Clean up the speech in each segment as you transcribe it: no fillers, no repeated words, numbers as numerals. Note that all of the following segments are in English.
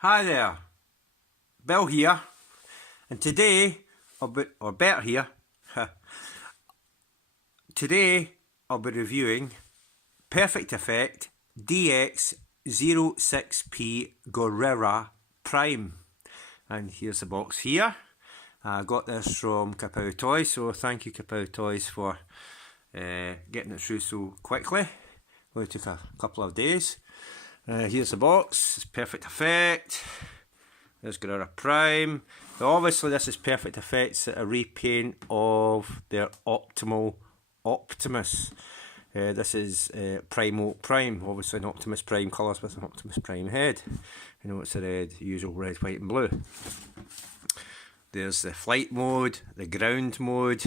Hi there, Bill here, and today, or better here, today I'll be reviewing Perfect Effect DX06P Gorira Prime. And here's the box here. I got this from Kapow Toys, so thank you Kapow Toys for getting it through so quickly. It only took a couple of days. Here's the box, it's Perfect Effect. There's Gorira Prime. Now obviously this is Perfect Effect's a repaint of their Optimal Optimus. This is Primal Prime, obviously an Optimus Prime colours with an Optimus Prime head. You know, it's the red, usual red, white and blue. There's the flight mode, the ground mode.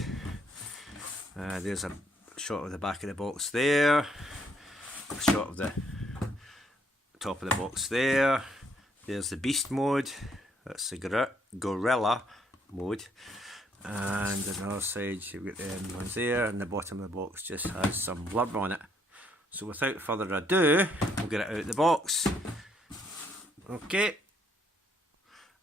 There's a shot of the back of the box there. A shot of the top of the box there. There's the beast mode. That's the gorilla mode. And on the other side you've got the ones there, and the bottom of the box just has some blurb on it. So without further ado, we'll get it out of the box. Okay.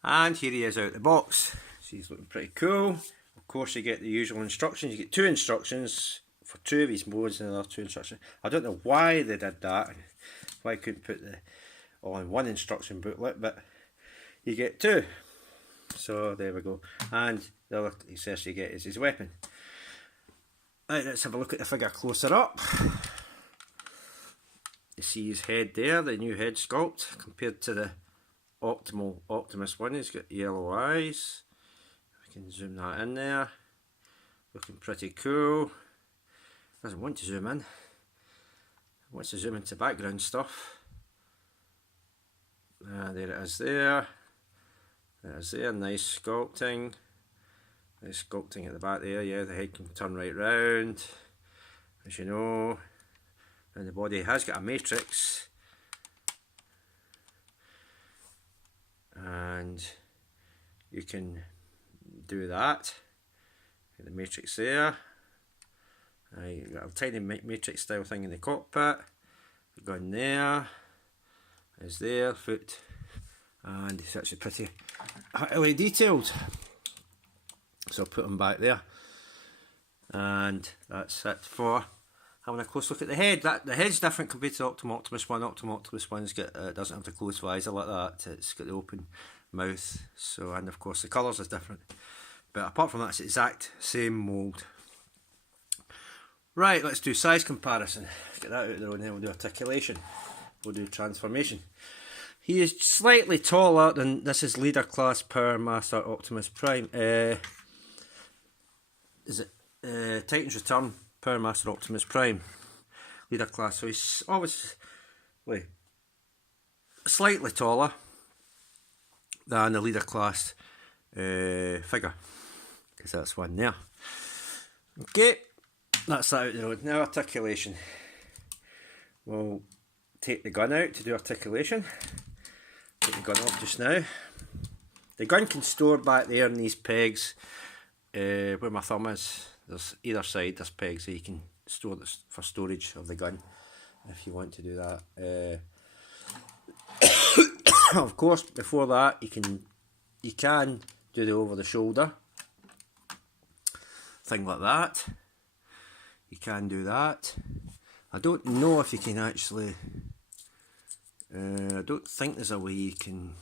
And here he is out of the box. So he's looking pretty cool. Of course you get the usual instructions. You get two instructions for two of these modes and another two instructions. I don't know why they did that. Why I couldn't put the all in one instruction booklet, but you get two. So there we go. And the other accessory you get is his weapon. Right, let's have a look at the figure closer up. You see his head there, the new head sculpt, compared to the Optimal Optimus one. He's got yellow eyes. I can zoom that in there. Looking pretty cool. Doesn't want to zoom in. Wants to zoom into background stuff. There it is there. There it is there. Nice sculpting. Nice sculpting at the back there. Yeah, the head can turn right round, as you know. And the body has got a matrix. And you can do that. Get the matrix there. You've got a tiny matrix style thing in the cockpit. The gun there is there, foot, and it's actually pretty highly detailed. So I'll put them back there. And that's it for having a close look at the head. The head's different compared to the Optimal Optimus one. Optimal Optimus one's got doesn't have the closed visor like that. It's got the open mouth. So, and of course the colours is different. But apart from that, it's the exact same mould. Right, let's do size comparison. Get that out there, and then we'll do articulation. We'll do transformation. He is slightly taller than this is Leader Class Power Master Optimus Prime. Is it Titan's Return Power Master Optimus Prime Leader Class? So he's obviously slightly taller than the Leader Class figure, because that's one there. Okay. That's that out the road. Now articulation. We'll take the gun out to do articulation. Take the gun off just now. The gun can store back there in these pegs where my thumb is. There's either side there's pegs so you can store this for storage of the gun if you want to do that. Of course before that you can do the over the shoulder thing like that. You can do that. I don't know if you can actually, I don't think there's a way you can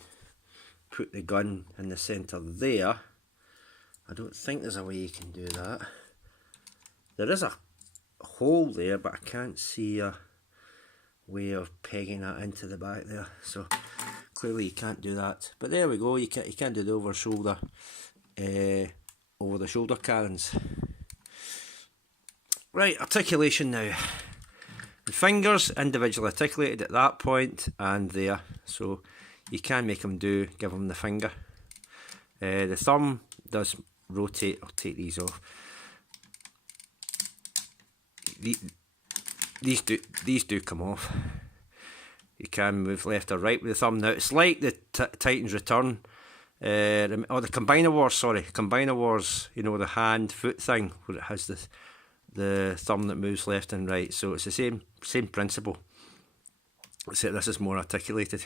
put the gun in the centre there. I don't think there's a way you can do that. There is a hole there, but I can't see a way of pegging that into the back there. So clearly you can't do that. But there we go, you can do the over the shoulder carons. Right, articulation now. The fingers individually articulated at that point and there, so you can make them give them the finger. The thumb does rotate. I'll take these off. These do come off. You can move left or right with the thumb. Now it's like the Titan's Return, or the Combiner Wars. Sorry, Combiner Wars. You know, the hand foot thing where it has the thumb that moves left and right. So it's the same principle, except this is more articulated.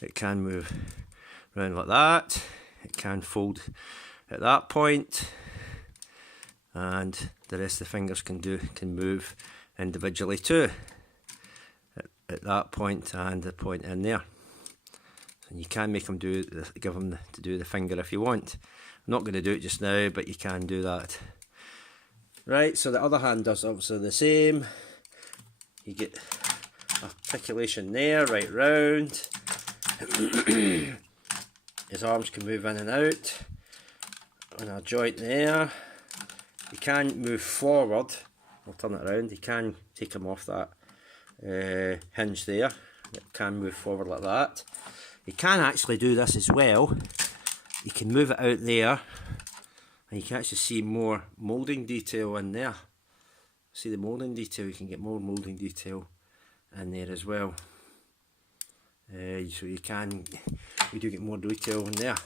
it can move around like that, it can fold at that point, and the rest of the fingers can move individually too at that point and the point in there. And you can make them give them to do the finger if you want. I'm not going to do it just now, but you can do that. Right, so the other hand does obviously the same. You get articulation there, right round. His arms can move in and out on a joint there. You can move forward. I'll turn it around. You can take him off that hinge there. It can move forward like that. You can actually do this as well. You can move it out there, and you can actually see more moulding detail in there. See the moulding detail? You can get more moulding detail in there as well. So you do get more detail in there.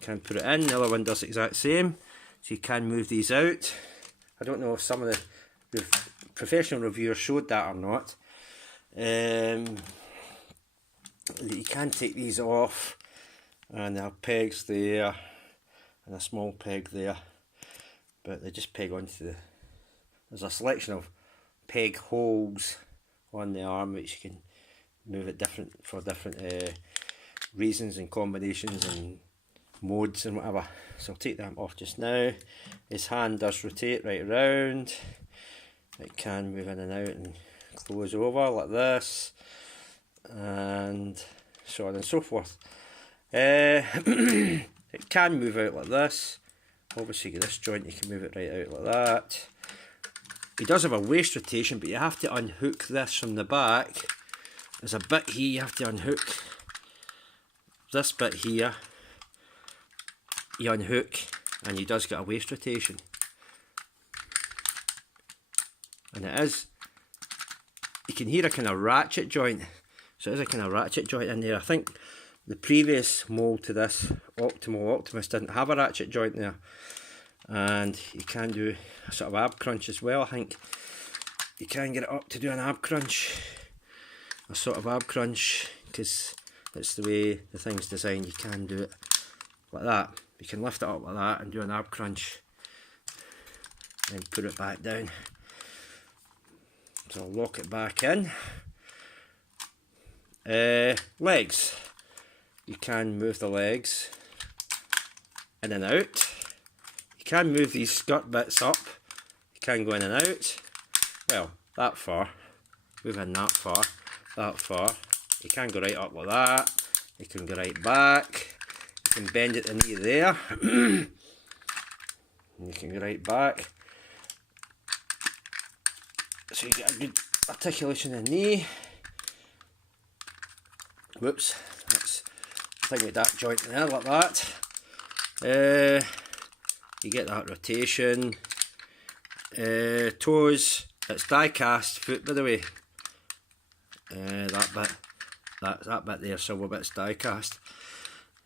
You can put it in. The other one does the exact same. So you can move these out. I don't know if some of the professional reviewers showed that or not. You can take these off, and there are pegs there and a small peg there, but they just peg onto there's a selection of peg holes on the arm which you can move it for different reasons and combinations and modes and whatever. So I'll take that off just now. His hand does rotate right around. It can move in and out and close over like this, and so on and so forth. It can move out like this. Obviously this joint you can move it right out like that. He does have a waist rotation, but you have to unhook this from the back. There's a bit here you have to unhook. This bit here you unhook, and he does get a waist rotation. And it is, you can hear a kind of ratchet joint. So there's a kind of ratchet joint in there. I think the previous mould to this, Optimal Optimus, didn't have a ratchet joint there. And you can do a sort of ab crunch as well. I think you can get it up to do an ab crunch, a sort of ab crunch, because it's the way the thing's designed. You can do it like that. You can lift it up like that and do an ab crunch, then put it back down. So I'll lock it back in. Legs. You can move the legs in and out. You can move these skirt bits up. You can go in and out. Well, that far. Move in that far. That far. You can go right up like that. You can go right back. You can bend at the knee there. You can go right back. So you get a good articulation in the knee. Whoops, let's thing with that joint there like that. You get that rotation. Toes, it's die cast foot by the way. That bit there, silver bit's die cast.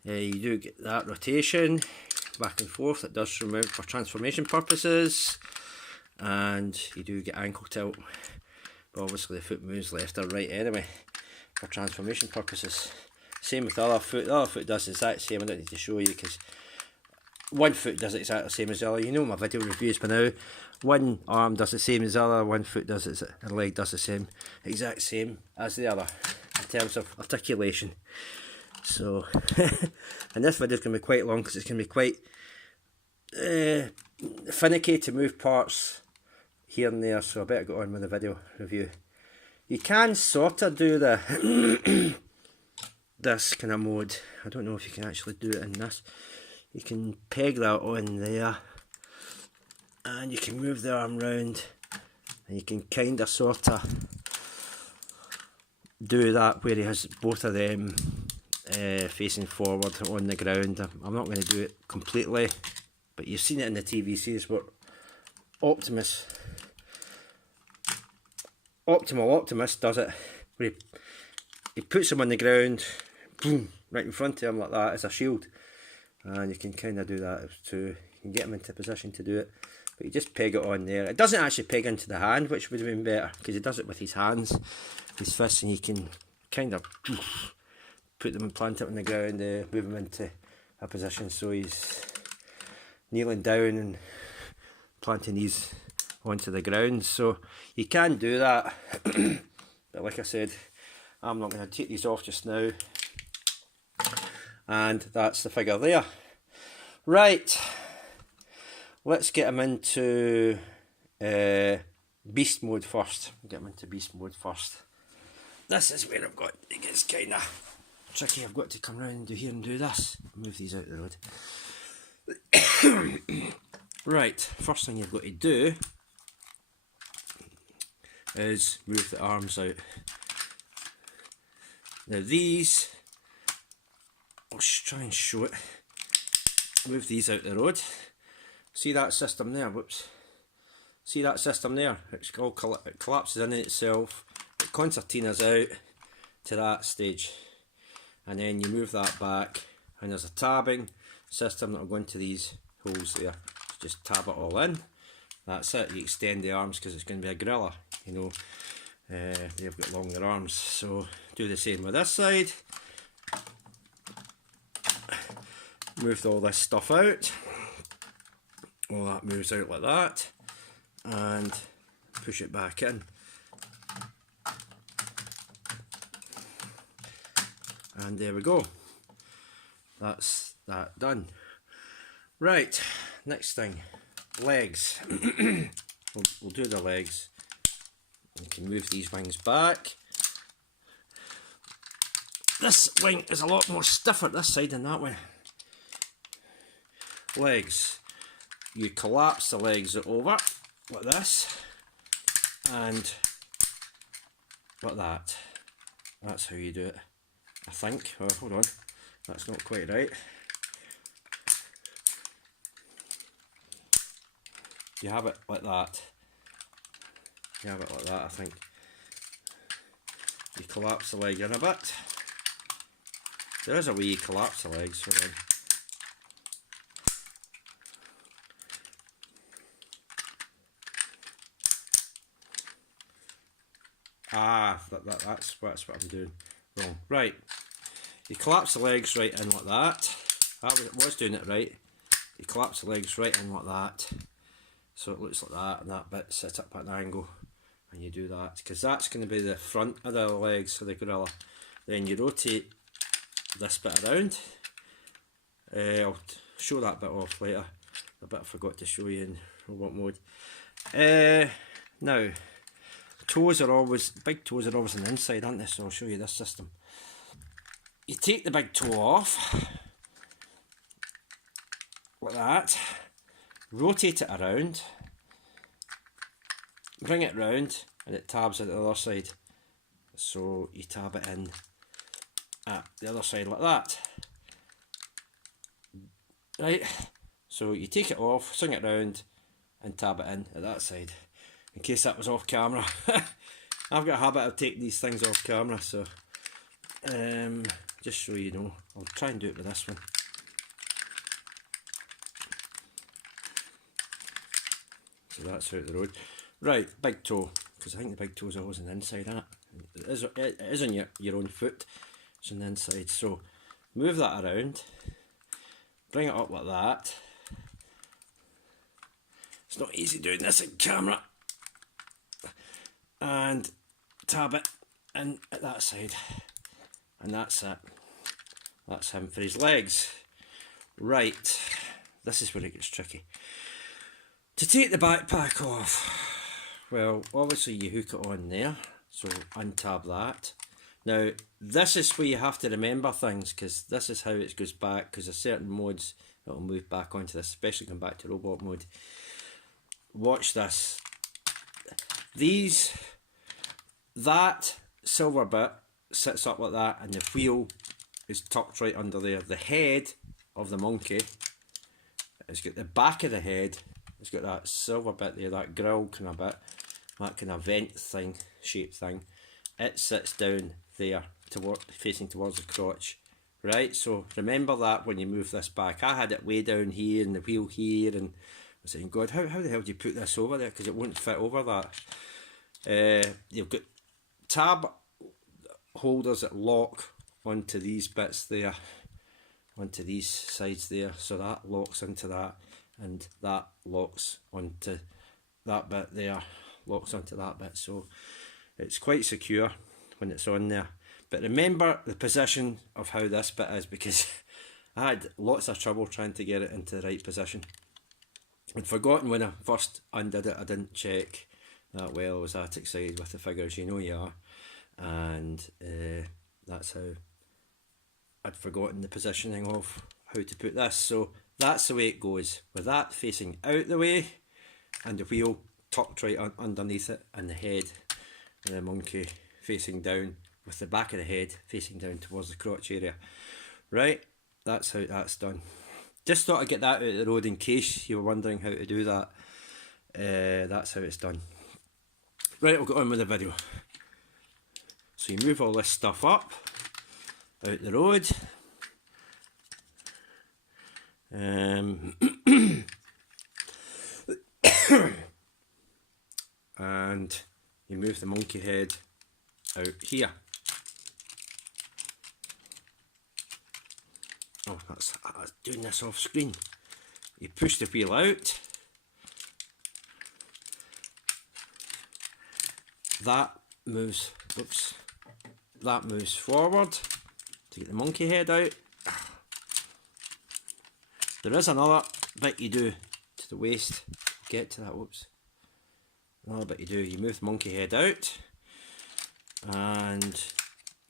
You do get that rotation back and forth. It does remove for transformation purposes, and you do get ankle tilt, but obviously the foot moves left or right anyway for transformation purposes. Same with the other foot. The other foot does the exact same. I don't need to show you because one foot does exactly the same as the other. You know my video reviews by now. One arm does the same as the other, one foot does it, and leg does the same, exact same as the other in terms of articulation. So, and this video is going to be quite long because it's going to be quite finicky to move parts here and there, so I better go on with the video review. You can sort of do the this kind of mode. I don't know if you can actually do it in this. You can peg that on there, and you can move the arm round, and you can kind of sort of do that where he has both of them facing forward on the ground. I'm not going to do it completely, but you've seen it in the TV series where Optimal Optimus does it, where he puts him on the ground, boom, right in front of him like that as a shield, and you can kind of do that too. You can get him into position to do it, but you just peg it on there. It doesn't actually peg into the hand, which would have been better, because he does it with his hands, his fists, and you can kind of put put them and plant it on the ground, move him into a position so he's kneeling down and planting these onto the ground. So you can do that, but like I said, I'm not going to take these off just now. And that's the figure there. Right, let's get him into beast mode first. Get him into beast mode first. This is where I've got, it gets kind of tricky. I've got to come round and do here and do this. Move these out the road. Right, first thing you've got to do is move the arms out. Now these, I'll try and show it. Move these out the road. See that system there? Whoops. See that system there? It's all it collapses in itself. It concertinas out to that stage, and then you move that back, and there's a tabbing system that will go into these holes there. Just tab it all in. That's it. You extend the arms because it's going to be a gorilla. You know, they've got longer arms. So do the same with this side. Moved all this stuff out. All that moves out like that, and push it back in. And there we go. That's that done. Right, next thing, legs. we'll do the legs. You can move these wings back. This wing is a lot more stiffer this side than that one. Legs. You collapse the legs over like this and like that. That's how you do it, I think. Oh, hold on, that's not quite right. You have it like that. You have it like that, I think. You collapse the leg in a bit. There is a way you collapse the legs. Hold on. Ah, that's what I'm doing wrong. Right, you collapse the legs right in like that. I was doing it right. You collapse the legs right in like that, so it looks like that, and that bit sits up at an angle, and you do that because that's going to be the front of the legs of the gorilla. Then you rotate this bit around. I'll show that bit off later. A bit I forgot to show you in robot mode. Now. Toes are always, big toes are always on the inside, aren't they? So I'll show you this system. You take the big toe off, like that, rotate it around, bring it round, and it tabs at the other side. So you tab it in at the other side like that. Right, so you take it off, swing it round, and tab it in at that side. In case that was off camera. I've got a habit of taking these things off camera, so just so you know. I'll try and do it with this one. So that's out the road. Right, big toe, because I think the big toe is always on the inside, isn't it? It is on your own foot, it's on the inside. So move that around, bring it up like that. It's not easy doing this in camera. And tab it in at that side, and that's it. That's him for his legs. Right, this is where it gets tricky. To take the backpack off, well, obviously you hook it on there, so untab that. Now this is where you have to remember things, because this is how it goes back, because there's certain modes that will move back onto this, especially going back to robot mode. Watch this. That silver bit sits up like that, and the wheel is tucked right under there. The head of the monkey has got the back of the head, it's got that silver bit there, that grill kind of bit, that kind of vent thing, shape thing. It sits down there, facing towards the crotch. Right, so remember that when you move this back. I had it way down here and the wheel here, and I was saying, God, how the hell do you put this over there? Because it won't fit over that. You've got tab holders that lock onto these bits there, onto these sides there, so that locks into that, and that locks onto that bit there, locks onto that bit, so it's quite secure when it's on there. But remember the position of how this bit is, because I had lots of trouble trying to get it into the right position. I'd forgotten when I first undid it, I didn't check that well. I was at excited with the figures, you know you are, and that's how I'd forgotten the positioning of how to put this. So that's the way it goes, with that facing out the way and the wheel tucked right underneath it, and the head and the monkey facing down, with the back of the head facing down towards the crotch area. Right, that's how that's done. Just thought I'd get that out of the road in case you were wondering how to do that. That's how it's done. Right, we'll get on with the video. So you move all this stuff up out the road. And you move the monkey head out here. Oh, that's doing this off screen. You push the wheel out. That moves, oops, that moves forward to get the monkey head out. There is another bit you do to the waist. Get to that, whoops. Another bit you do, you move the monkey head out and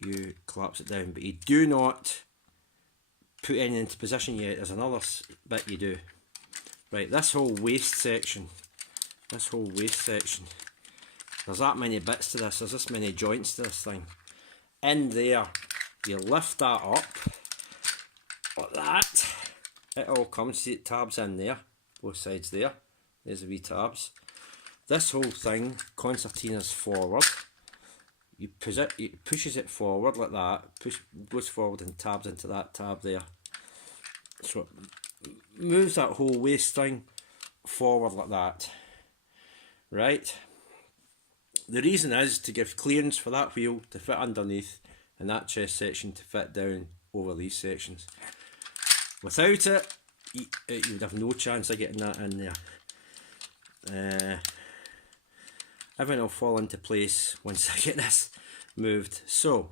you collapse it down, but you do not put anything into position yet. There's another bit you do. Right, this whole waist section, there's that many bits to this, there's this many joints to this thing. In there, you lift that up, like that. It all comes, see it tabs in there, both sides there. There's the wee tabs. This whole thing, concertinas forward. You push it, it pushes it forward like that, goes forward and tabs into that tab there. So it moves that whole waist thing forward like that. Right? The reason is to give clearance for that wheel to fit underneath and that chest section to fit down over these sections. Without it, you would have no chance of getting that in there. Everything will fall into place once I get this moved. So,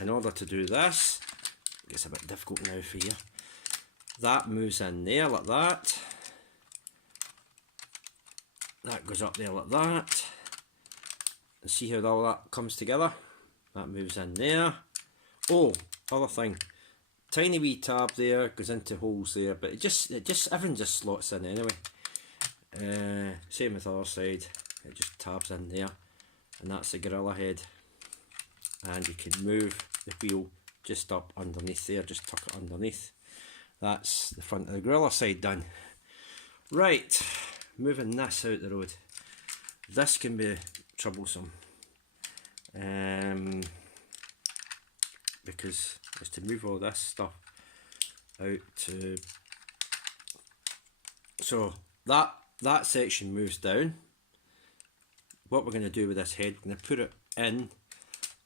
in order to do this, it gets a bit difficult now for you. That moves in there like that. That goes up there like that. And see how all that comes together? That moves in there. Oh, other thing. Tiny wee tab there, goes into holes there, but everything just slots in anyway. Same with the other side, it just tabs in there, and that's the Gorilla head. And you can move the wheel just up underneath there, just tuck it underneath. That's the front of the Gorilla side done. Right, moving this out the road. This can be troublesome. Because it's to move all this stuff out to, so that section moves down. What we're going to do with this head, we're going to put it in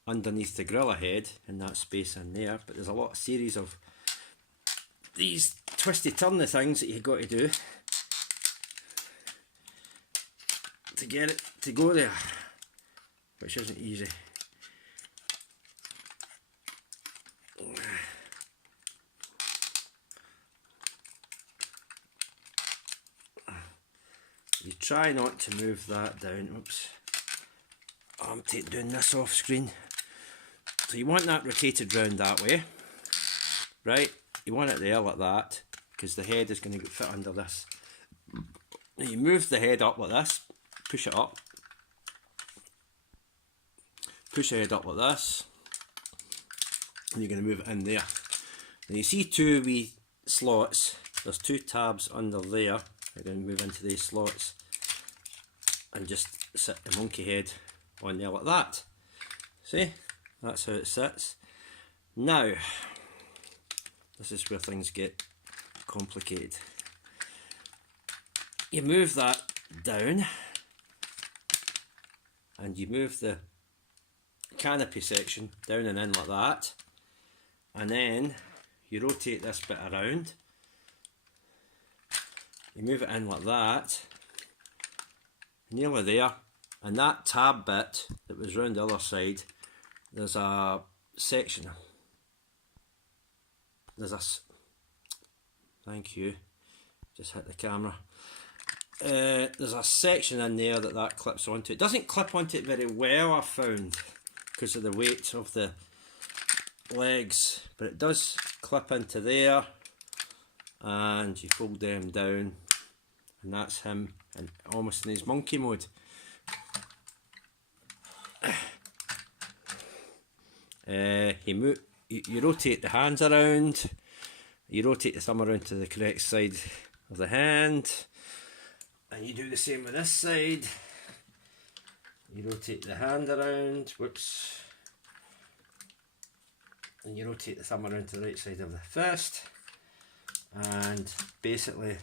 underneath the Gorilla head in that space in there, but there's a lot of series of these twisty turny things that you've got to do to get it to go there, which isn't easy. You try not to move that down. Oops. I'm doing this off screen. So you want that rotated round that way. Right? You want it there like that, because the head is going to fit under this. Now you move the head up like this, push it up. Push the head up like this. And you're going to move it in there. And you see two wee slots. There's two tabs under there. I'm going to move into these slots and just sit the monkey head on there like that. See? That's how it sits. Now, this is where things get complicated. You move that down and you move the canopy section down and in like that, and then you rotate this bit around, you move it in like that, nearly there, and that tab bit that was round the other side, there's a section, thank you, just hit the camera, there's a section in there that clips onto. It doesn't clip onto it very well, I found, because of the weight of the legs, but it does clip into there, and you fold them down, and that's him, and almost in his monkey mode. You rotate the hands around, you rotate the thumb around to the correct side of the hand, and you do the same with this side. You rotate the hand around, whoops, and you rotate the thumb around to the right side of the fist, and basically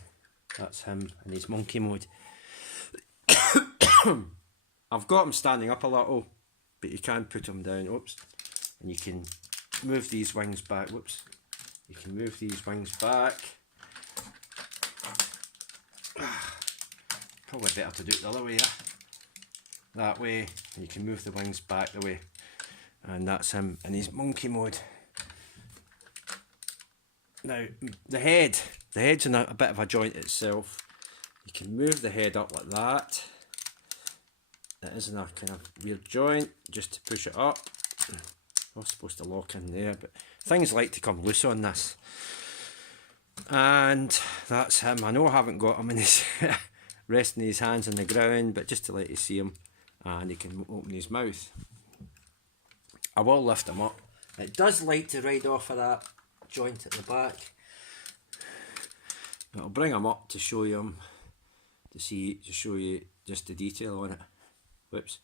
that's him in his monkey mode. I've got him standing up a little, but you can put him down, oops, and you can move these wings back, whoops, you can move these wings back. Probably better to do it the other way, yeah? That way, and you can move the wings back the way, and that's him in his monkey mode. Now, the head's in a bit of a joint itself. You can move the head up like that. It is in a kind of weird joint, just to push it up. I was supposed to lock in there, but things like to come loose on this. And that's him. I know I haven't got him in his resting his hands on the ground, but just to let you see him, and he can open his mouth. I will lift him up. It does like to ride off of that joint at the back. But I'll bring him up to show you him, to show you just the detail on it. Whoops.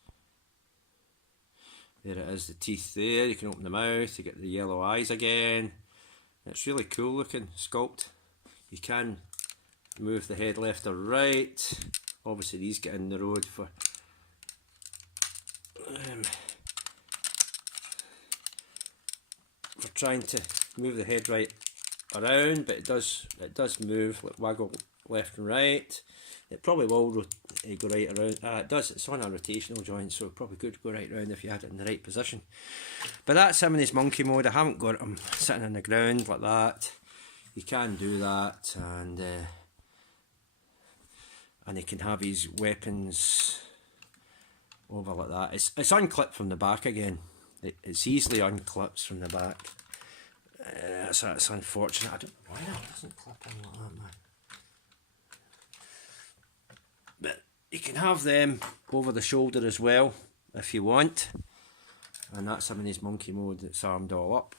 There it is, the teeth there. You can open the mouth, you get the yellow eyes again. It's really cool looking sculpt. You can move the head left or right. Obviously these get in the road for trying to move the head right around, but it does move, like waggle left and right. It probably will go right around. It does, it's on a rotational joint, so it probably could go right around if you had it in the right position. But that's him in his monkey mode. I haven't got him sitting on the ground like that. You can do that, and he can have his weapons over like that. It's unclipped from the back again. It's easily unclipped from the back. It's unfortunate. I don't know why that doesn't clip in like that, man. But you can have them over the shoulder as well if you want, and that's him in his monkey mode. It's armed all up.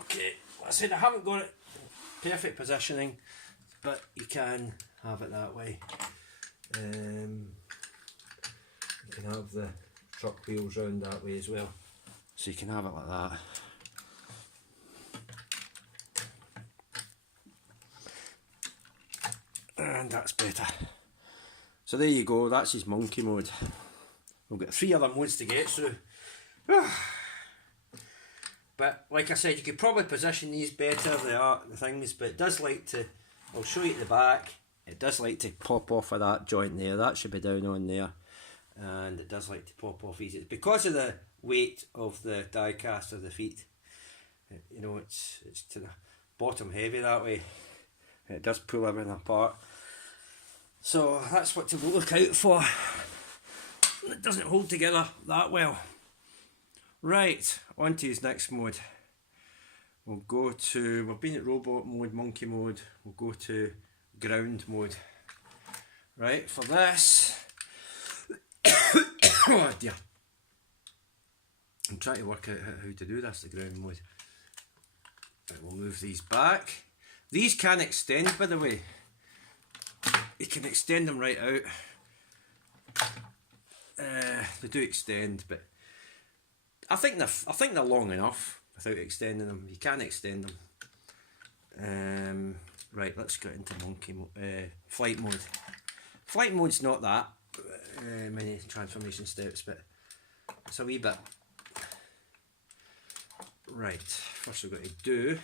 Okay, like I said, I haven't got it perfect positioning, but you can have it that way. You can have the truck wheels round that way as well, so you can have it like that. And that's better. So there you go, that's his monkey mode. We've got 3 other modes to get through. But like I said, you could probably position these better, the things, but it does like to, I'll show you at the back, it does like to pop off of that joint there. That should be down on there, and it does like to pop off easy. It's because of the weight of the die cast of the feet. You know, it's to the bottom heavy that way. It does pull everything apart. So that's what to look out for. It doesn't hold together that well. Right, on to his next mode. We'll go to, we've been at robot mode, monkey mode, we'll go to ground mode. Right, for this, oh dear, I'm trying to work out how to do this, the ground mode. Right, we'll move these back. These can extend, by the way. You can extend them right out. They do extend, but I think they're long enough without extending them. You can extend them. Right, let's get into flight mode. Flight mode's not that many transformation steps, but it's a wee bit Right, first we've got to do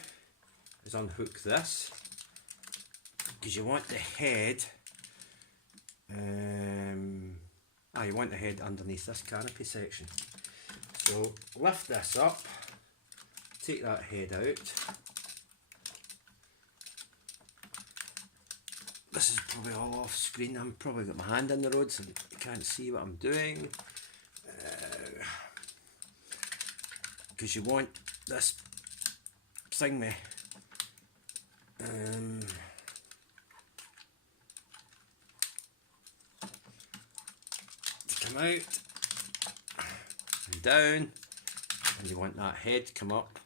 is unhook this, because you want the head, you want the head underneath this canopy section. So lift this up, take that head out. This is probably all off screen. I'm probably got my hand in the road so you can't see what I'm doing. Because you want this thingy to come out and down, and you want that head to come up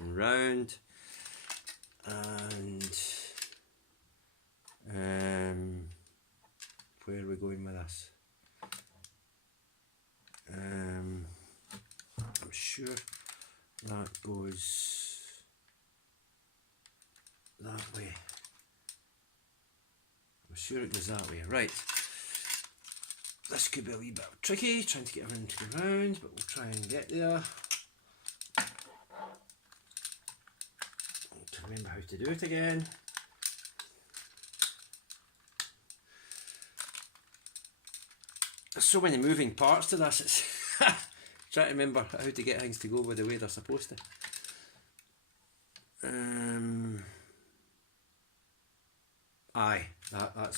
and round, and where are we going with this? I'm sure that goes that way. I'm sure it goes that way. Right. This could be a wee bit tricky, trying to get everything to go round, but we'll try and get there. To remember how to do it again. There's so many moving parts to this, it's trying to remember how to get things to go with the way they're supposed to.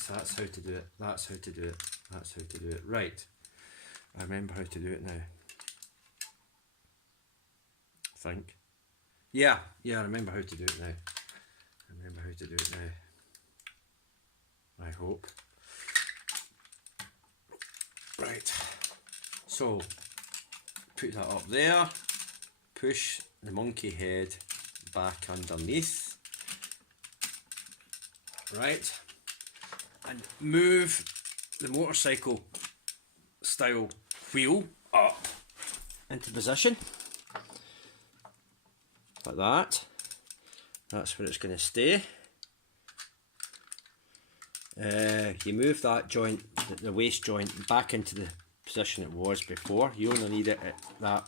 That's how to do it. That's how to do it. That's how to do it. Right. I remember how to do it now. I think. Yeah, I remember how to do it now. I remember how to do it now. I hope. Right. So put that up there. Push the monkey head back underneath. Right. And move the motorcycle style wheel up into position. Like that. That's where it's going to stay. You move that joint, the waist joint, back into the position it was before. You only need it at that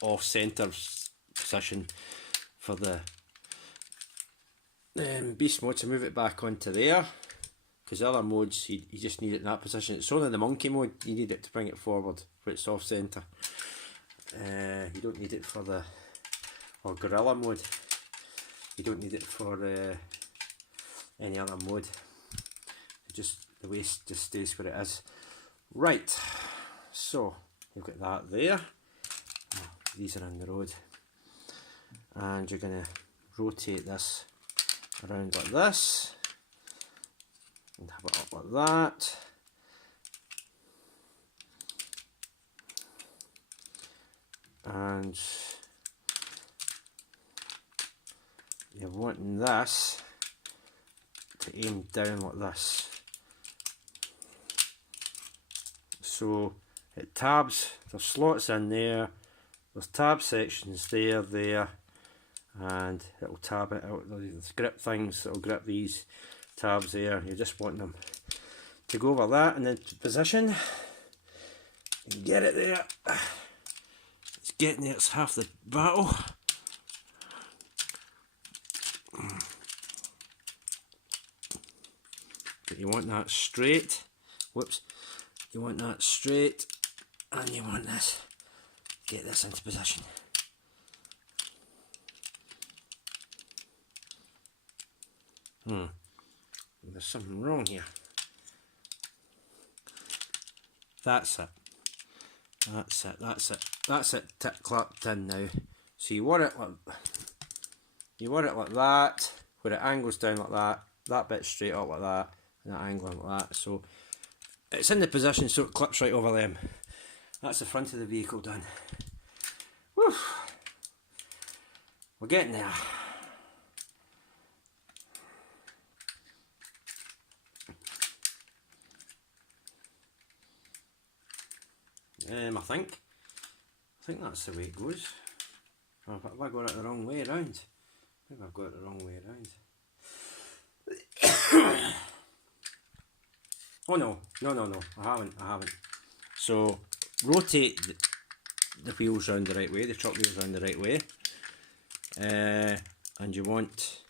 off-centre position for the beast mode, to move it back onto there. Because the other modes, you just need it in that position. It's only the monkey mode you need it to bring it forward, where it's off centre. You don't need it for the gorilla mode. You don't need it for any other mode. Just the waist just stays where it is. Right. So you've got that there. Oh, these are on the road, and you're going to rotate this around like this. And have it up like that. And you're wanting this to aim down like this. So it tabs, there's slots in there, there's tab sections there, and it'll tab it out. There's grip things that'll grip these tabs there. You just want them to go over that and then to position and get it there. It's getting there, it's half the battle. But you want that straight. Whoops. You want that straight, and you want this. Get this into position. There's something wrong here. That's it. That's it. That's it. That's it. Clapped in now. So you want it like that, where it angles down like that. That bit straight up like that, and that angling like that. So it's in the position so it clips right over them. That's the front of the vehicle done. Woo! We're getting there. I think that's the way it goes. Or have I got it the wrong way around? Maybe I've got it the wrong way around. Oh no, I haven't. So rotate the wheels round the right way, the truck wheels round the right way. and you want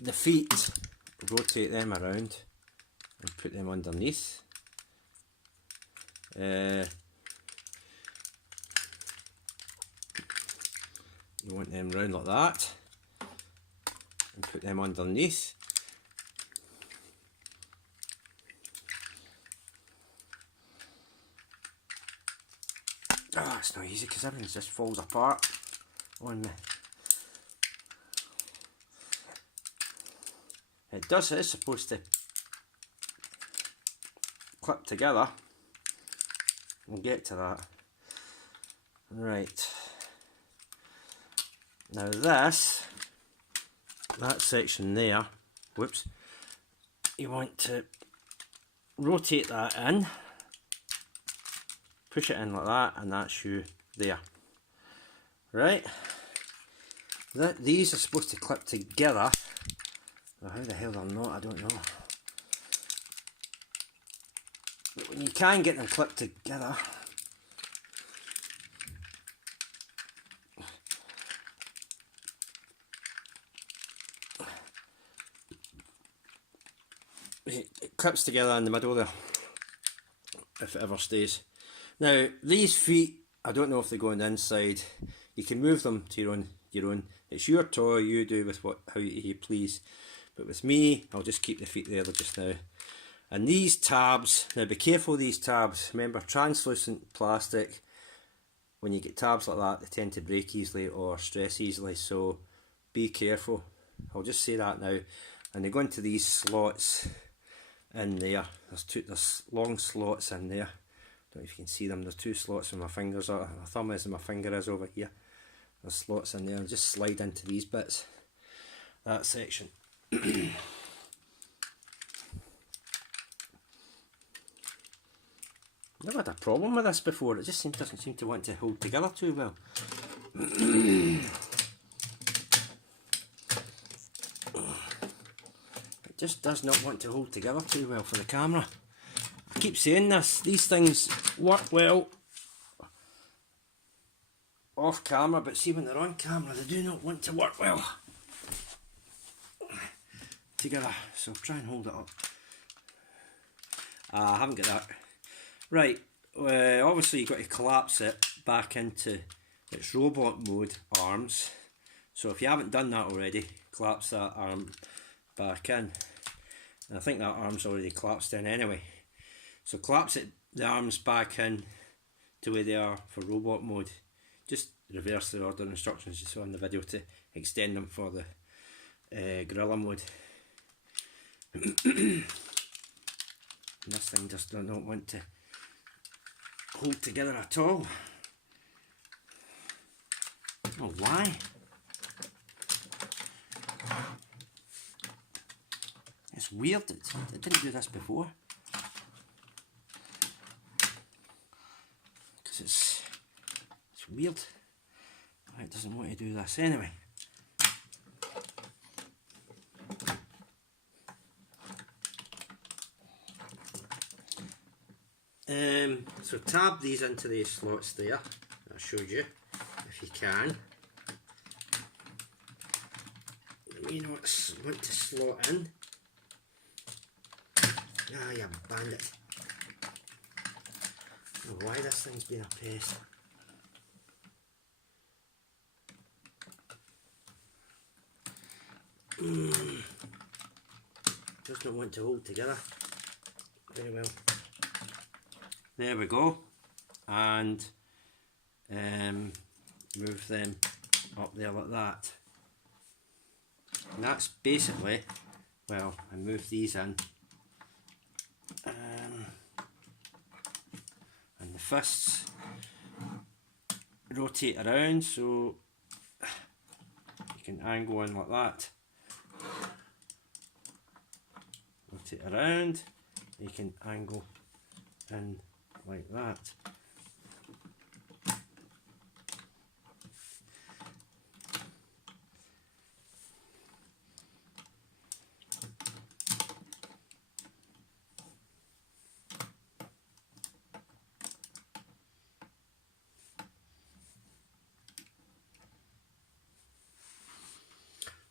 the feet, rotate them around and put them underneath. You want them round like that and put them underneath. Oh, it's not easy because everything just falls apart on me. It is supposed to clip together. We'll get to that. Right. Now that section there, whoops, you want to rotate that in, push it in like that, and that's you there. Right. These are supposed to clip together. Well, how the hell they're not, I don't know. But when you can get them clipped together, it clips together in the middle there, if it ever stays. Now these feet, I don't know if they go on the inside. You can move them to your own. It's your toy. You do with how you please. But with me, I'll just keep the feet there just now. And these tabs, now be careful of these tabs. Remember, translucent plastic, when you get tabs like that, they tend to break easily or stress easily, so be careful. I'll just say that now. And they go into these slots in there. There's long slots in there. Don't know if you can see them. There's two slots where my fingers are. My thumb is and my finger is over here. There's slots in there. I'll just slide into these bits. That section. Never had a problem with this before. It just doesn't seem to want to hold together too well. It just does not want to hold together too well for the camera. I keep saying this, these things work well off camera, but see when they're on camera they do not want to work well together. So I'll try and hold it up. I haven't got that. Right, obviously you've got to collapse it back into its robot mode arms. So if you haven't done that already, collapse that arm back in. And I think that arm's already collapsed in anyway. So collapse the arms back in to where they are for robot mode. Just reverse the order instructions you saw in the video to extend them for the gorilla mode. And this thing just does not want to hold together at all. Oh, why? It's weird. It didn't do this before. Because it's weird. It doesn't want to do this anyway. So tab these into these slots there. I showed you, if you can. You know what want to slot in. Ah, you bandit. I don't know why this thing's been a pest. Does not want to hold together very well. There we go, and move them up there like that. And that's basically, well, I move these in, and the fists rotate around so you can angle in like that. Rotate around, you can angle in like that.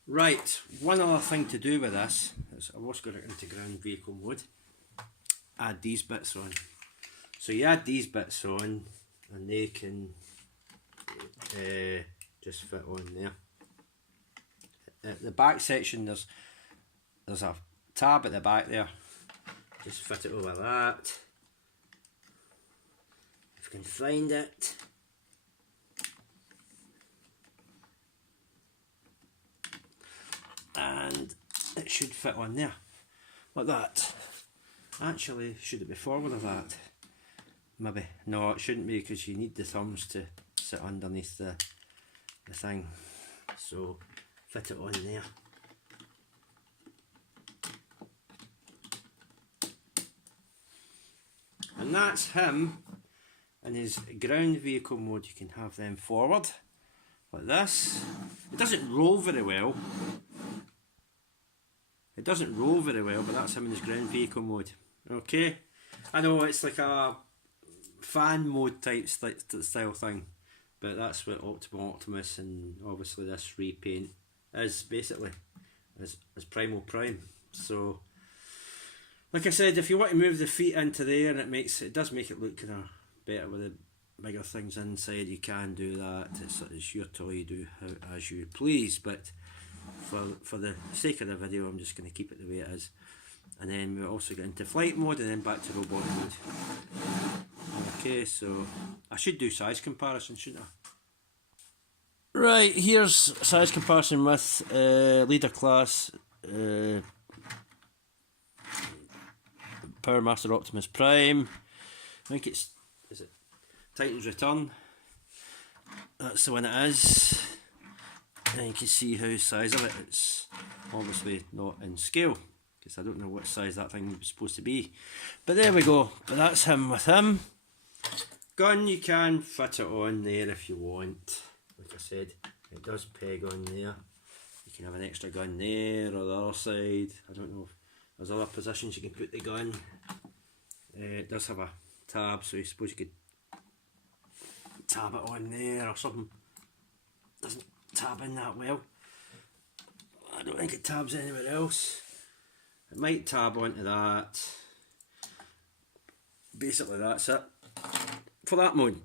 Right, one other thing to do with this is I've also got it into ground vehicle mode. Add these bits on. So you add these bits on and they can just fit on there. At the back section there's a tab at the back there. Just fit it over that. If you can find it. And it should fit on there, like that. Actually, should it be forward of that? Maybe. No, it shouldn't be, because you need the thumbs to sit underneath the thing. So, fit it on there. And that's him in his ground vehicle mode. You can have them forward, like this. It doesn't roll very well. It doesn't roll very well, but that's him in his ground vehicle mode. Okay, I know it's like a fan mode type style thing, but that's what Optimal Optimus and obviously this repaint is basically, is Primal Prime. So, like I said, if you want to move the feet into there, it does make it look kind of better with the bigger things inside. You can do that. It's your toy. You do as you please, but for the sake of the video, I'm just going to keep it the way it is. And then we also get into flight mode and then back to robot mode. Okay, so I should do size comparison, shouldn't I? Right, here's size comparison with leader class Power Master Optimus Prime. I think is it Titan's Return? That's the one it is. And you can see how the size of it, it's obviously not in scale, because I don't know what size that thing was supposed to be. But there we go, but that's him with him. Gun, you can fit it on there if you want. Like I said, it does peg on there. You can have an extra gun there or the other side. I don't know if there's other positions you can put the gun. It does have a tab, so you suppose you could tab it on there or something. Doesn't tab in that well. I don't think it tabs anywhere else. It might tab onto that. Basically that's it for that mode.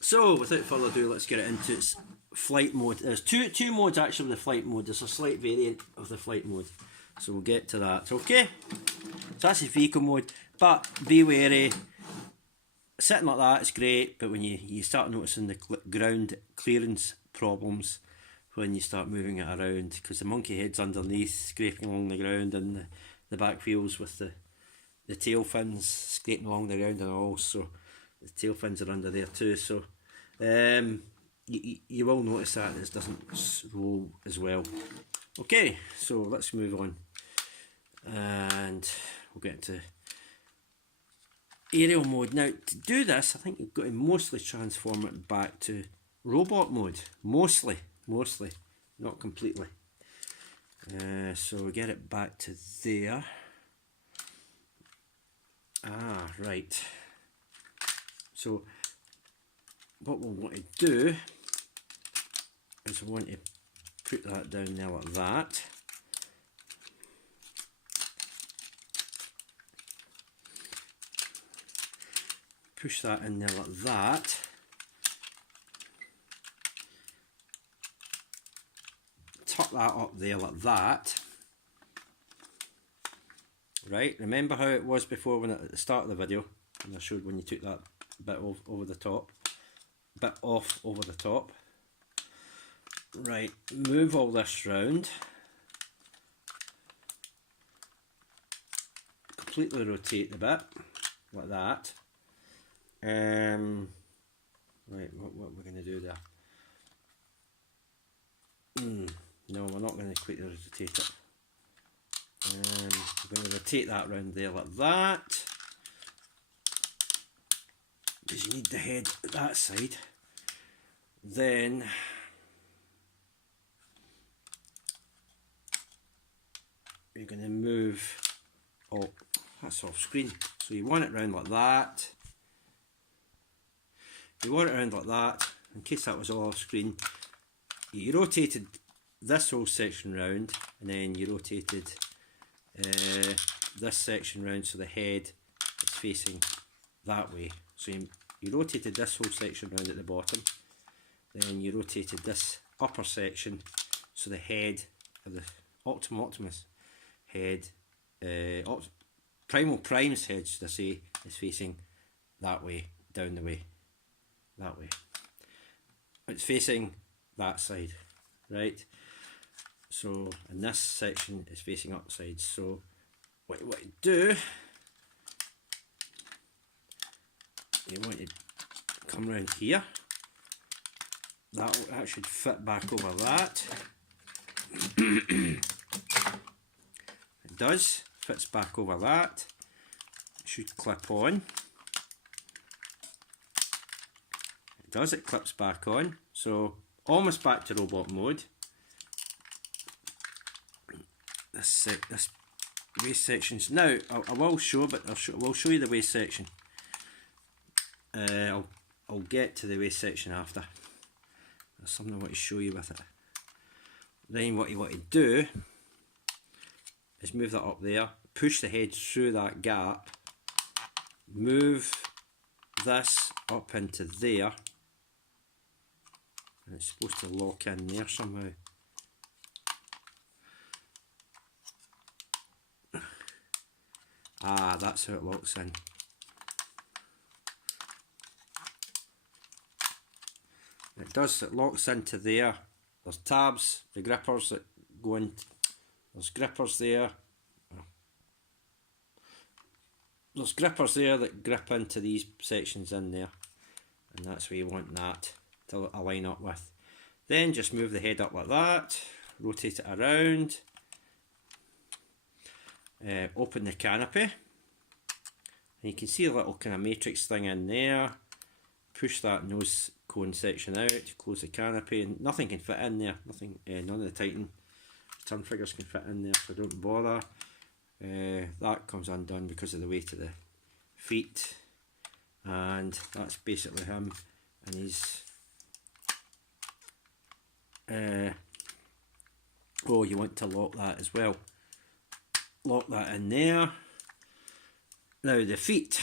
So without further ado, let's get it into its flight mode. There's two modes actually with the flight mode. There's a slight variant of the flight mode, so we'll get to that. Okay, so that's his vehicle mode, but be wary. Sitting like that is great, but when you start noticing the ground clearance problems when you start moving it around, because the monkey head's underneath scraping along the ground, and the back wheels with the tail fins scraping along the ground and all, so the tail fins are under there too, so you will notice that this doesn't roll as well. Okay, so let's move on and we'll get to aerial mode. Now to do this, I think you've got to mostly transform it back to robot mode. Mostly, not completely. So we get it back to there. Right. So what we'll want to do is we want to put that down there like that. Push that in there like that. Tuck that up there like that. Right, remember how it was before when at the start of the video, and I showed when you took that bit over the top, bit off over the top. Right, move all this round. Completely rotate the bit, like that. Right, what we're going to do there? No, we're not going to completely rotate it. We're going to rotate that round there like that, because you need the head at that side. Then you're going to move, oh, that's off screen, so you want it round like that. You want it around like that, in case that was all off screen. You rotated this whole section round, and then you rotated this section round so the head is facing that way. So you rotated this whole section round at the bottom, then you rotated this upper section so the head of the Optimal Optimus head, Primal Prime's head should I say, is facing that way, down the way, that way. It's facing that side, right? So, and this section is facing upside. So what you want to do, you want to come round here. That should fit back over that. It does, fits back over that. It should clip on. It does, it clips back on. So almost back to robot mode. This waist sections. Now I will show, but I will show you the waist section. I'll get to the waist section after. There's something I want to show you with it. Then what you want to do is move that up there, push the head through that gap, move this up into there, and it's supposed to lock in there somehow. Ah, that's how it locks in. It does, it locks into there. There's tabs, the grippers that go in, there's grippers there. There's grippers there that grip into these sections in there. And that's where you want that to align up with. Then just move the head up like that, rotate it around. Open the canopy, and you can see a little kind of matrix thing in there. Push that nose cone section out, close the canopy, and nothing can fit in there. Nothing, none of the Titan turn figures can fit in there, so don't bother. That comes undone because of the weight of the feet, and that's basically him and his. Oh, you want to lock that as well. Lock that in there. Now the feet,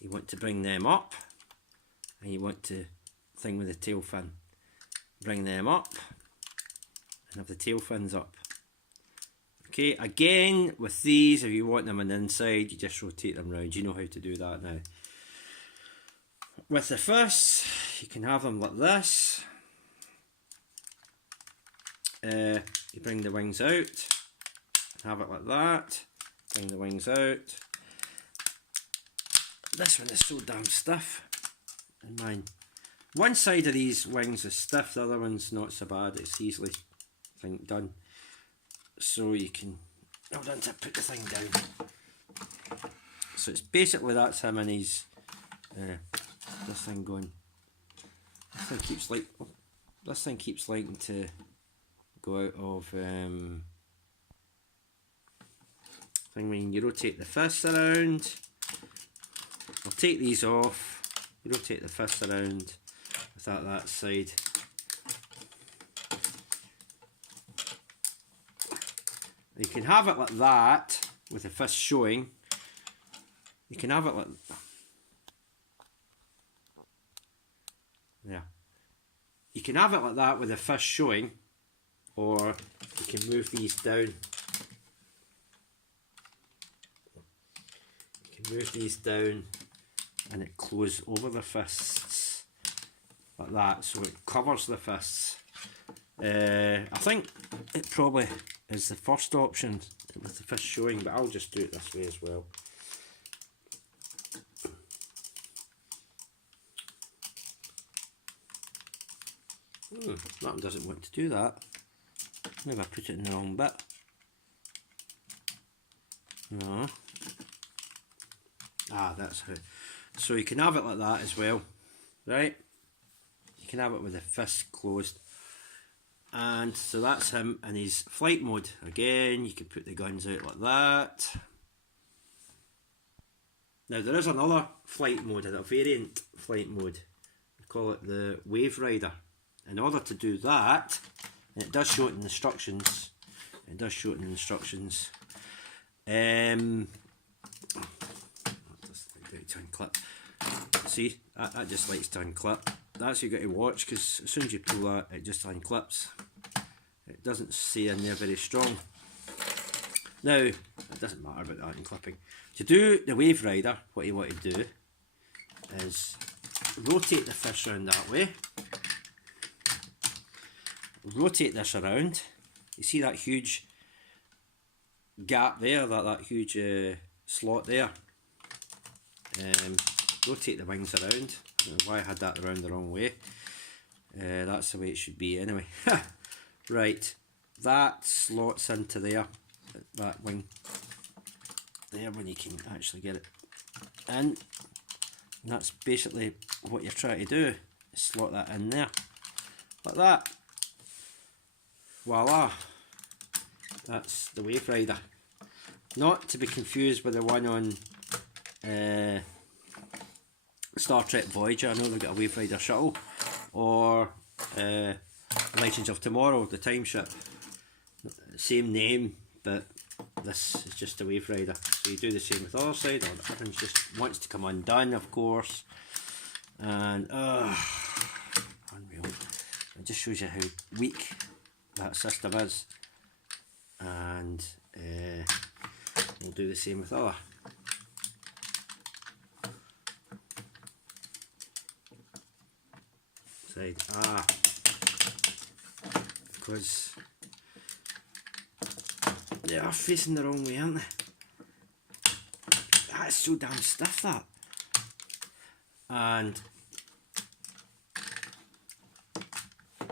you want to bring them up, and you want to thing with the tail fin, bring them up and have the tail fins up. Okay, again with these, if you want them on the inside, you just rotate them round. You know how to do that now. With the fists, you can have them like this. You bring the wings out, have it like that, bring the wings out. This one is so damn stiff, and mine. One side of these wings is stiff, the other one's not so bad, it's easily done. So you can, hold on to put the thing down. So it's basically, that's him and his, this thing going, this thing keeps liking to go out of, thing when you rotate the fists around. I'll take these off, you rotate the fists around without that side. You can have it like that with the fist showing. You can have it like, yeah. You can have it like that with the fist showing, or you can move these down. You can move these down and it closes over the fists like that, so it covers the fists. I think it probably is the first option with the fist showing, but I'll just do it this way as well. That one doesn't want to do that. Maybe I put it in the wrong bit. No. Ah, that's how. So you can have it like that as well, right? You can have it with the fist closed. And so that's him in his flight mode. Again, you can put the guns out like that. Now there is another flight mode, a variant flight mode. We call it the Wave Rider. In order to do that, And it does show it in the instructions. It does show it in the instructions. Just like to unclip. See, that just likes to unclip. That's what you got to watch, because as soon as you pull that, it just unclips. It doesn't stay in there very strong. Now, it doesn't matter about that unclipping. To do the wave rider, what you want to do is rotate the fish around that way. Rotate this around. You see that huge gap there, that huge slot there. Rotate the wings around. I don't know why I had that around the wrong way. That's the way it should be anyway. Right, that slots into there, that wing there, when you can actually get it in. And that's basically what you're trying to do, is slot that in there, like that. Voila, that's the wave rider. Not to be confused with the one on Star Trek Voyager. I know they've got a wave rider shuttle, or Legends of Tomorrow, the time ship. Same name, but this is just a wave rider. So you do the same with the other side, or everything just wants to come undone, of course. And unreal. It just shows you how weak that system is. And we'll do the same with other. Side. Because they are facing the wrong way, aren't they? That's so damn stiff, that. And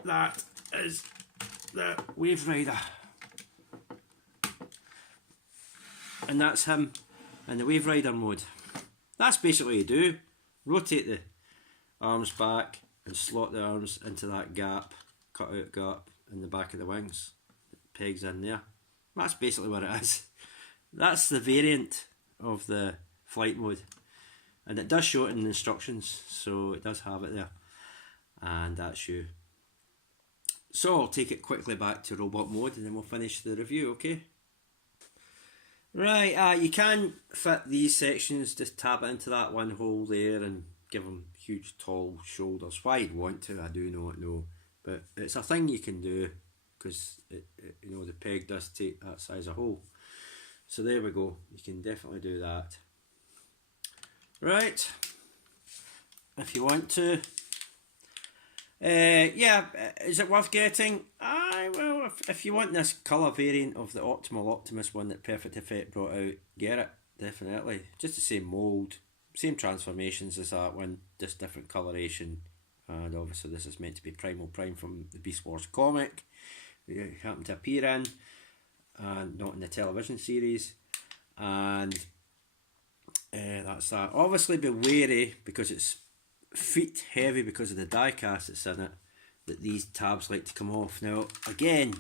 that is the wave rider. And that's him in the wave rider mode. That's basically what you do. Rotate the arms back and slot the arms into that gap, cut out gap in the back of the wings. Pegs in there. That's basically what it is. That's the variant of the flight mode. And it does show it in the instructions, so it does have it there. And that's you. So I'll take it quickly back to robot mode and then we'll finish the review, okay? Right, you can fit these sections, just tab it into that one hole there and give them huge tall shoulders. Why you'd want to, I do not know. But it's a thing you can do, because you know, the peg does take that size of hole. So there we go, you can definitely do that. Right, if you want to. Yeah, is it worth getting? Well, if you want this colour variant of the Optimal Optimus one that Perfect Effect brought out, get it, definitely. Just the same mould, same transformations as that one, just different coloration. And obviously this is meant to be Primal Prime from the Beast Wars comic, it happened to appear in, and not in the television series. And that's that. Obviously be wary, because it's feet heavy because of the die cast that's in it, that these tabs like to come off. Now again,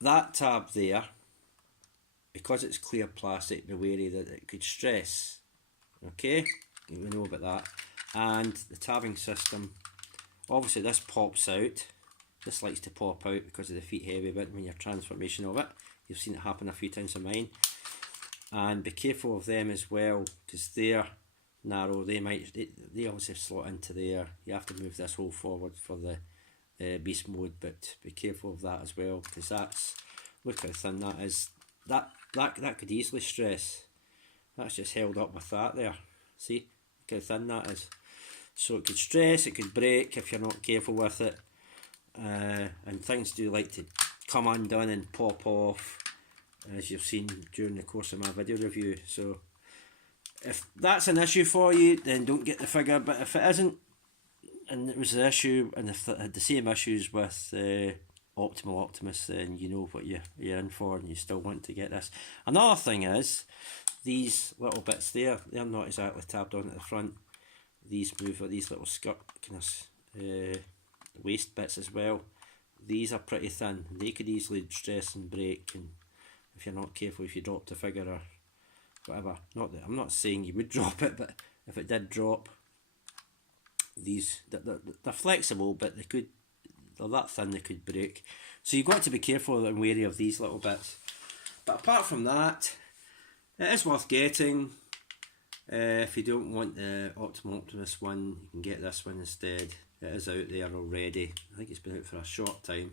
that tab there, because it's clear plastic, be wary that it could stress. Okay, we know about that. And the tabbing system, obviously this pops out. This likes to pop out because of the feet heavy bit when your transformation of it. You've seen it happen a few times in mine. And be careful of them as well, because they're narrow. They obviously slot into there. You have to move this hole forward for the beast mode, but be careful of that as well, because that's, look how thin that is. That could easily stress. That's just held up with that there. See, look how thin that is. So it could stress, it could break if you're not careful with it. And things do like to come undone and pop off, as you've seen during the course of my video review. So if that's an issue for you, then don't get the figure. But if it isn't, and it was an issue, and if it had the same issues with Optimal Optimus, then you know what you're in for, and you still want to get this. Another thing is, these little bits there, they're not exactly tabbed on at the front. These move, or these little skirt kind of waist bits as well. These are pretty thin. They could easily stress and break, and if you're not careful, if you drop the figure or whatever. Not that I'm not saying you would drop it, but if it did drop, these they're flexible, but they could, they're that thin they could break. So you've got to be careful and wary of these little bits. But apart from that, it is worth getting. If you don't want the Optimal Optimus one, you can get this one instead. It is out there already. I think it's been out for a short time,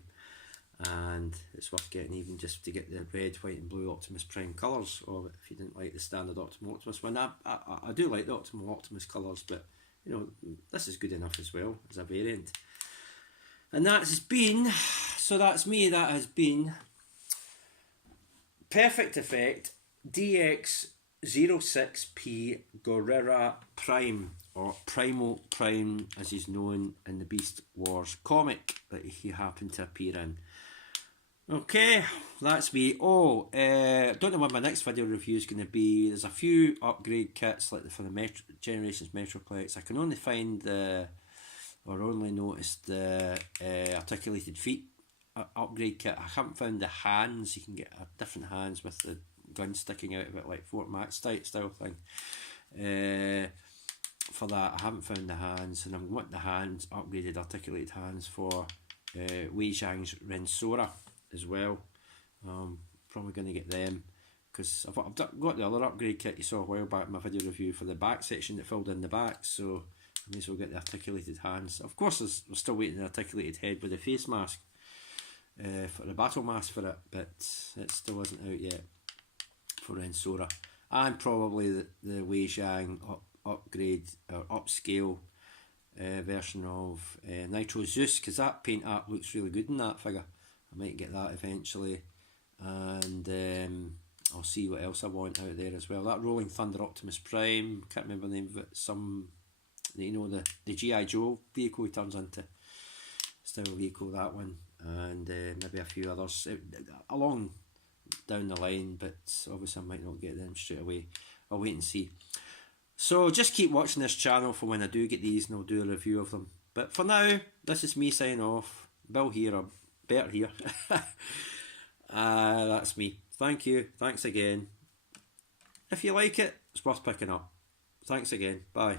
and it's worth getting even just to get the red, white and blue Optimus Prime colours, or if you didn't like the standard Optimal Optimus one. I do like the Optimal Optimus colours, but you know, this is good enough as well as a variant. And that's been, so that's me, that has been Perfect Effect DX06P Gorira Prime, or Primal Prime as he's known in the Beast Wars comic that he happened to appear in. Okay, that's me. Oh, don't know when my next video review is going to be. There's a few upgrade kits like for the Generations Metroplex. I can only find or only notice the articulated feet upgrade kit. I haven't found the hands. You can get different hands with the gun sticking out of it, like Fort Max style thing. For that, I haven't found the hands, and I'm wanting the hands, upgraded articulated hands for Wei Zhang's Rensora as well. Probably going to get them because I've got the other upgrade kit you saw a while back in my video review for the back section that filled in the back, so I may as well get the articulated hands. Of course, we're still waiting the articulated head with the face mask, for the battle mask for it, but it still isn't out yet for Rensora. And probably the Wei Zhang upgrade or upscale version of Nitro Zeus, because that paint art looks really good in that figure. I might get that eventually, and I'll see what else I want out there as well. That Rolling Thunder Optimus Prime, can't remember the name of it, some, you know, the G.I. Joe vehicle he turns into, style vehicle, that one, and maybe a few others along down the line, but obviously I might not get them straight away. I'll wait and see. So just keep watching this channel for when I do get these, and I'll do a review of them. But for now, this is me signing off. Bill here, or Bert here. That's me. Thank you. Thanks again. If you like it, it's worth picking up. Thanks again. Bye.